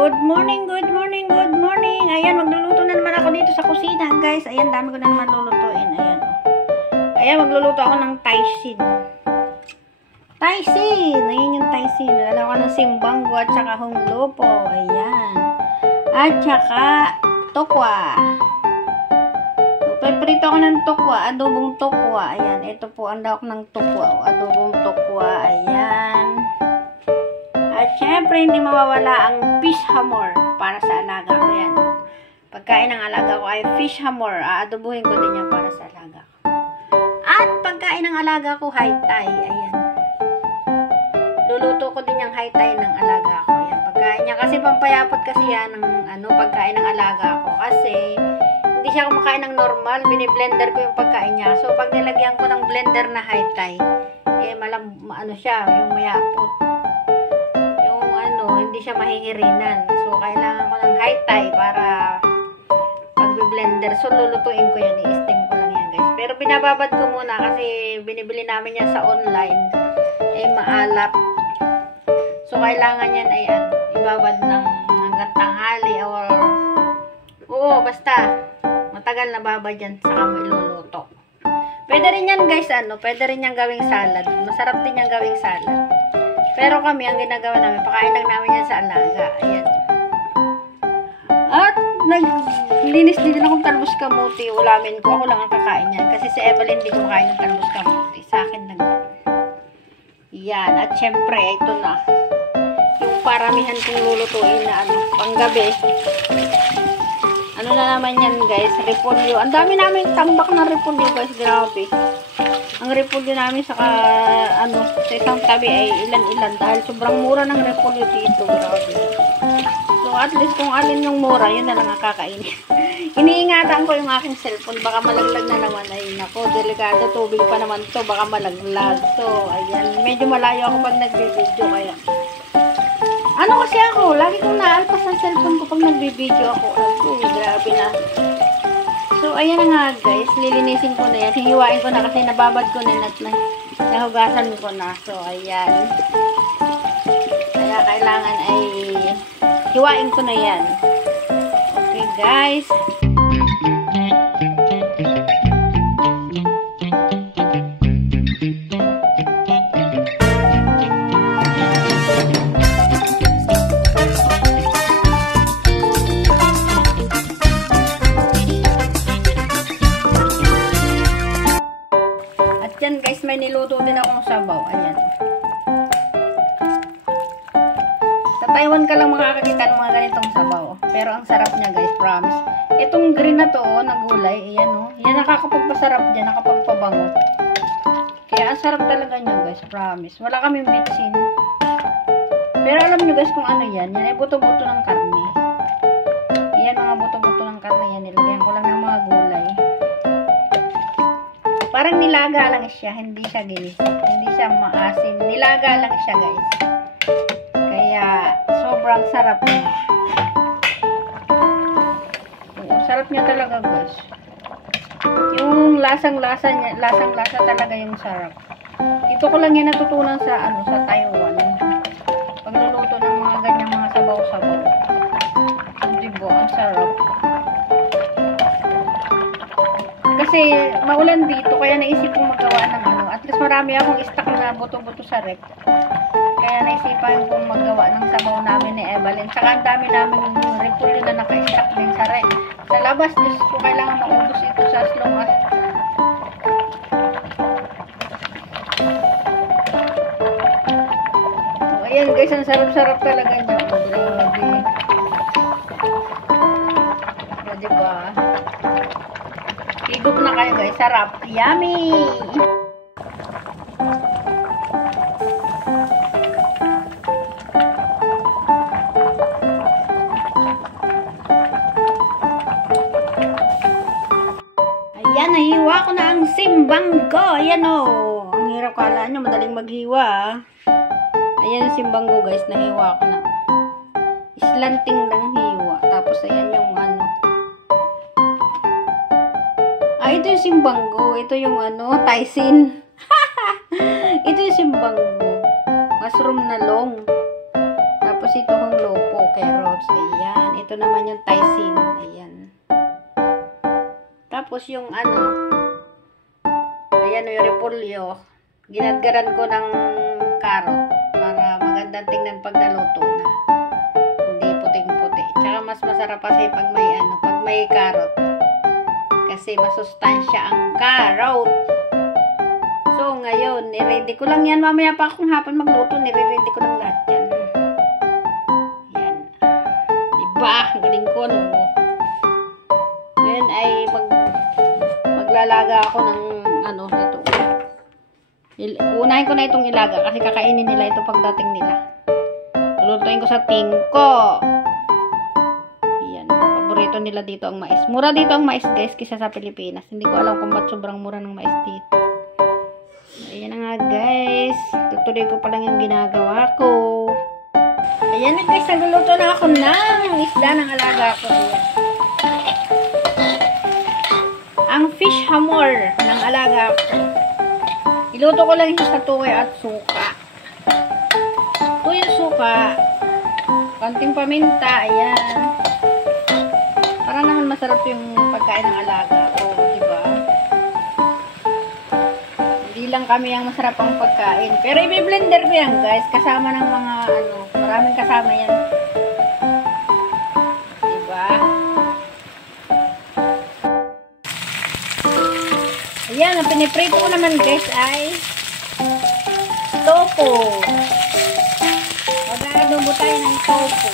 Good morning, good morning, good morning. Ayan, magluluto na naman ako dito sa kusina, guys. Ayan, dami ko na naman lulutuin. Ayan. Ayan, magluluto ako ng taisin. Taisin! Ayan yung taisin. Alam ko ng simbanggo at saka hunglupo. Ayan. At saka tokwa. Paprito ako ng tokwa, adobong tokwa. Ayan, ito po ang dawak ng tokwa. Adobong tokwa. Ayan. At syempre, hindi mawawala ang fish hamor para sa alaga ko yan. Pagkain ng alaga ko ay fish hamor. Aadobuhin ko din yan para sa alaga ko. At pagkain ng alaga ko, haitai. Ayan. Luluto ko din yung haitai ng alaga ko. Ayan. Pagkain niya. Kasi pampayapot kasi yan ng pagkain ng alaga ko. Kasi hindi siya kumakain ng normal. Biniblender ko yung pagkain niya. So, pag nilagyan ko ng blender na haitai, siya, yung mayapot. Hindi siya mahihirinan. So, kailangan ko ng haitai para pag-blender. So, lulutuin ko yan. I-steam ko lang yan, guys. Pero binababad ko muna kasi binibili namin yan sa online. Maalat. So, kailangan yan ay ibabad ng hanggang tanghali or basta matagal na babad yan saka mo iluluto. Pwede rin yan, guys, pwede rin yan gawing salad. Masarap din yan gawing salad. Pero kami, ang ginagawa namin, pakain lang namin yan sa alaga. Ayan. At, naglinis din akong talbos kamuti. Ulamin ko. Ako lang ang kakain yan. Kasi si Evelyn hindi kumakain ng talbos kamuti. Sa akin lang yan. Yan. At syempre, ito na. Yung paramihan kong lulutuin na panggabi. Ano na naman yan, guys? Repolyo. Ang dami namin tambak na repolyo, guys. Grabe. Ang repolyo namin sa isang tabi ay ilan-ilan dahil sobrang mura ng repolyo dito. Grabe. So, at least kung alin yung mura, yun na lang ang kakainin. Iniingatan ko yung aking cellphone. Baka malaglag na naman. Ay, nako, delikado. Tubig pa naman to. Baka malaglag. So, ayan. Medyo malayo ako pag nagbe-video. Kaya, kasi ako? Lagi kong naalpas ang cellphone ko pag nagbe-video ako. Grabe na. So, ayan na nga, guys. Lilinisin ko na yan. Hihiwain ko na kasi nababad ko na at nahugasan ko na. So, ayan. Kaya kailangan ay hiwain ko na yan. Okay, guys. Yan, guys, may niluto din akong sabaw. Ayan. Sa Taiwan ka lang makakakita ng mga ganitong sabaw. Pero ang sarap niya, guys, promise. Itong green na to, na gulay, ayan, yan nakakapagpasarap dyan, nakapagpabango. Kaya ang sarap talaga niya, guys, promise. Wala kaming bitsin. Pero alam niyo, guys, kung ano yan. Yan ay buto-buto ng karne. Yan, mga buto-buto ng karne yan. Nilagyan ko lang ng mga gulay. Parang nilaga lang siya, hindi siya ginis. Hindi siya maasin. Nilaga lang siya, guys. Kaya, sobrang sarap niya. Sarap niya talaga, guys. Yung lasang-lasa niya, lasang-lasa talaga yung sarap. Ito ko lang yan natutunan sa, sa Taiwan. Pagluluto ng mga ganyang mga sabaw-sabaw. Diba, ang sarap. Kasi maulan dito, kaya naisip kong magawa ng at least marami akong stock na buto-buto sa rep. Kaya naisipan kong magawa ng sabaw namin ni Evelyn. Saka ang dami namin repolyo na naka-stock din sa rep. Sa labas, Diyos ko, kailangan maubos ito sa slow as. So, ayan, guys, ang sarap-sarap talaga niya. Grabe. So, diba? Higop na kayo, guys. Sarap. Yummy! Ayan, nahiwa ko na ang simbanggo. Ayan, ang hirap, kala nyo, madaling maghiwa. Ayan ang simbanggo, guys. Nahiwa ko na. Islanting lang hiwa. Tapos, ayan yung ito yung simbanggo. Ito yung taisin. Ito yung simbanggo. Mushroom na long. Tapos ito ang lopo. carrots. Ayan. Ito naman yung Tysin. Ayan. Tapos yung ayan yung repolyo. Ginadgaran ko ng carrot para magandang tingnan pag naluto na. Hindi puting-puti. Tsaka mas masarap kasi pag may carrot. Kasi masustansya ang carrot. So, ngayon, nire-ready ko lang yan. Mamaya pa akong hapon magluto, nire-ready ko lang lahat yan. Yan. Diba? Ang galing ko, no? Ngayon ay maglalaga ako ng nito. Unahin ko na itong ilaga kasi kakainin nila ito pagdating nila. Lulutuin ko sa tingko. Yan. Paborito nila dito ang mais. Mura dito ang mais, guys, kaysa sa Pilipinas. Hindi ko alam kung ba't sobrang mura ng mais dito. Ayan na nga, guys. Tutuloy ko pa lang yung ginagawa ko. Ayan na, guys. Nagluluto na ako ng isda ng alaga ko. Ang fish hamor ng alaga ko. Iluto ko lang siya sa tukoy at suka. Ito yung suka. Konting paminta. Ayan. Para naman masarap yung pagkain ng alaga ko. Diba? Hindi lang kami ang masarap ang pagkain. Pero i-blender ko yan, guys. Kasama ng mga maraming kasama yan. Diba? Ayan, ang piniprito ko naman, guys, ay tofu. Mag-aadobo tayo ng tofu.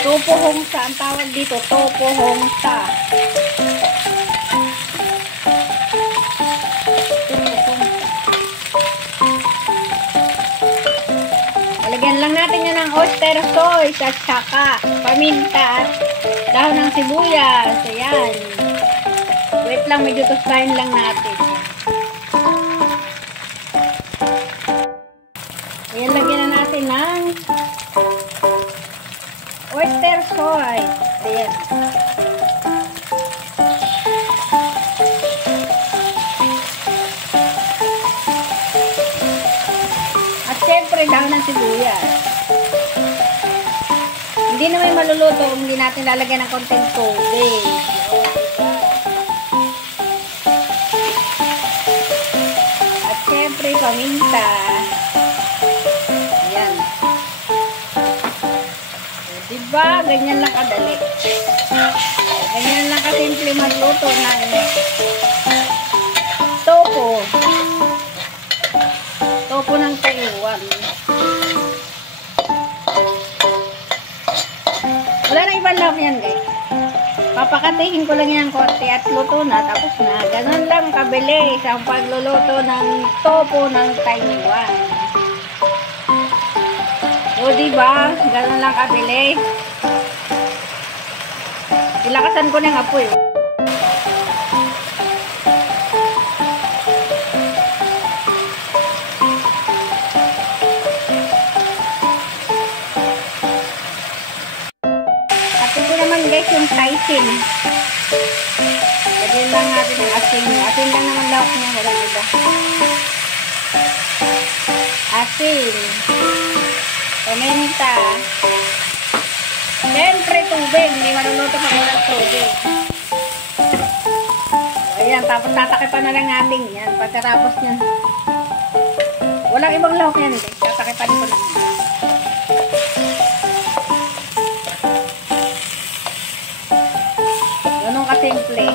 Tofu hongsa ang tawag dito. Tofu hongsa. Lagyan lang natin yan ng oyster sauce at saka paminta at dahon ng sibuyas. Ayan. Wait lang, medyo tostahin lang natin. Ayan, lagyan na natin ng oyster sauce. Ayan. Siyempre, dahon ng sibuyas. Hindi naman maluluto kung hindi natin lalagyan ng konting tubig. At siyempre, paminta. Ayan. Diba? Ganyan lang kadali. Ganyan lang kasimple magluto ng tofu. Tofu ng Taiwan. Wala na ibang love yan, guys. Papakatihin ko lang yan konti at luto na. Tapos na. Ganun lang kabilis ang pagluluto ng tofu ng Taiwan. O, diba? Ganun lang kabilis. Ilakasan ko ng apoy. Guys, yung Tysin. Lagyan lang natin yung asin. Asin lang naman lawak niya. Walang iba. Asin. Paminta. Siyempre, tubig. Hindi maluluto pag walang tubig. Ayan, tapos tatakipan na lang natin yan. Pagkatapos niyan. Walang ibang lawak yan, guys. Tatakipan ko lang. Simple.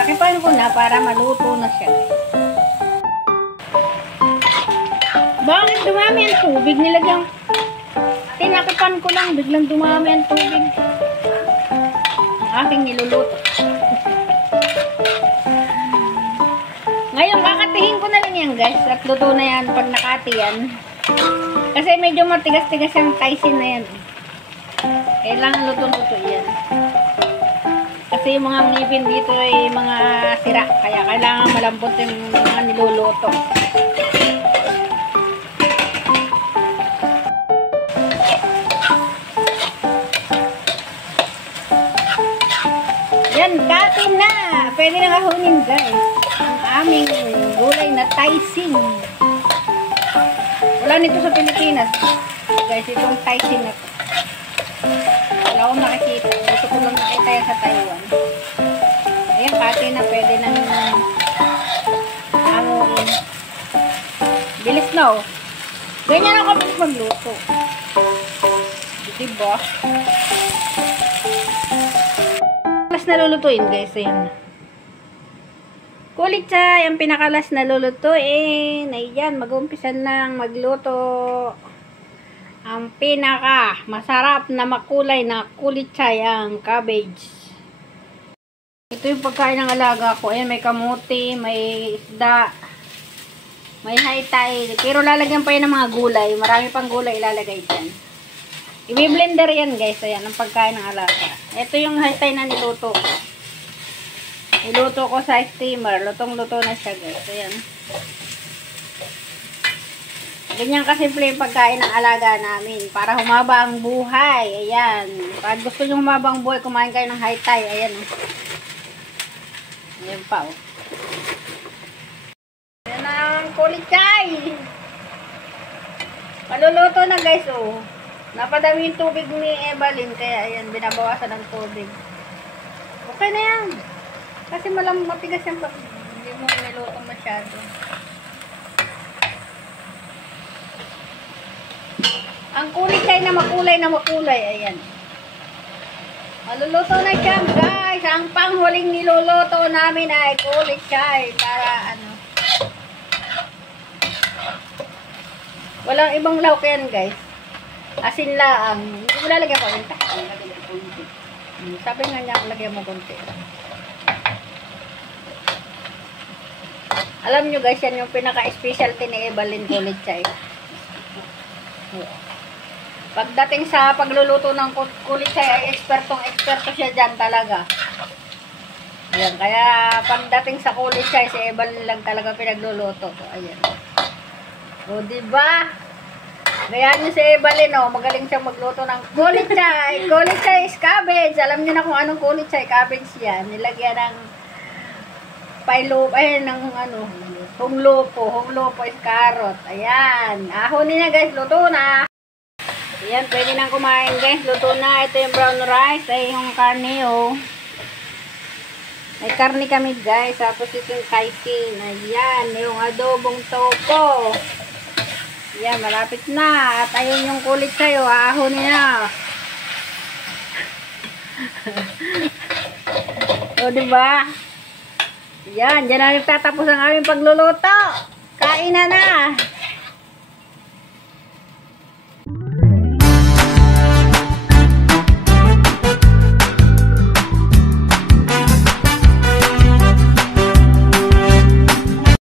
Takipan ko na para maluto na siya. Bakit dumami ang tubig? Nilagyan. Tinakipan ko lang. Biglang dumami ang tubig. Ang aking niluluto. Ngayon, kakatihin ko na lang yan, guys. At luto na yan pag nakati yan. Kasi medyo matigas-tigas yung Tysin na yan. Kailangan luto-luto yan. Kasi yung mga ngipin dito ay mga sira. Kaya kailangan malambot yung mga niluluto. Yan, katin na. Pwede na kahunin, guys. Ang aming gulay na taisin. Wala nito sa Pilipinas. Guys, itong taisin na to. Wala akong nakikita. Gusto ko lang nakita yan sa Taiwan. Ayan, katin na. Pwede na hanguin. Bilis na, oh. Ganyan ako bilis magluto. Diba? Last na lulutuin, guys. Ayan. Kulichay, ang pinakalas na lulutuin. Ayan, mag-umpisa lang magluto. Ang pinaka masarap na makulay na kulichay, ang cabbage. Ito yung pagkain ng alaga ko. Ayan, may kamuti, may isda, may haytay. Pero lalagyan pa yan ng mga gulay. Marami pang gulay ilalagay dyan. I-blender yan, guys. Ayan, ang pagkain ng alaga. Ito yung haytay na niluto ko. Niluto ko sa steamer. Lutong-luto na siya, guys. Ayan. Ganyan kasimple yung pagkain ng alaga namin. Para humaba ang buhay. Ayan. Pag gusto nyo humaba ang buhay, kumain kayo ng haytay. Ayan. Ayan pa, oh. Ayan ang kulichay. Paluluto na, guys, oh. Napadami yung tubig ni Evelyn, kaya ayan, binabawasan ng tubig. Okay na yan. Kasi matigas yan pag hindi mo niluto masyado. Ang kulichay na makulay, ayan. Maluluto na siya, guys. Ang panghuling niluluto namin ay kulichay para ano. Walang ibang lawak yan, guys. Asin lang. Hindi mo lalagyan pa. Sabi nga niya, lagyan mo konti. Alam nyo, guys, yan yung pinaka-specialty ni Evelyn kulichay. Pagdating sa pagluluto ng kulichay ay eksperto siya dyan talaga. Ayan, kaya pagdating sa kulichay, si Evelyn lang talaga pinagluluto. Ayan. O, diba? Gayaan nyo si Evelyn, oh. Magaling siyang magluto ng kulichay. Kulichay is cabbage. Alam nyo na kung anong kulichay. Cabbage yan. Nilagyan ng ng ano, hunglupo. Hunglupo is carrot. Ayan. Ahonin na, guys. Luto na. Ayan, pwede nang kumain, guys. Luto na. Ito yung brown rice. Ay, yung karne, oh. May karne kami, guys. Tapos ito yung kaisin. Ayan, yung adobong topo. Ayan, malapit na. At ayun yung kulichay, oh. Ahonin na. O, diba? Ayan, dyan na nagtatapos ang aming pagluluto. Kain na na.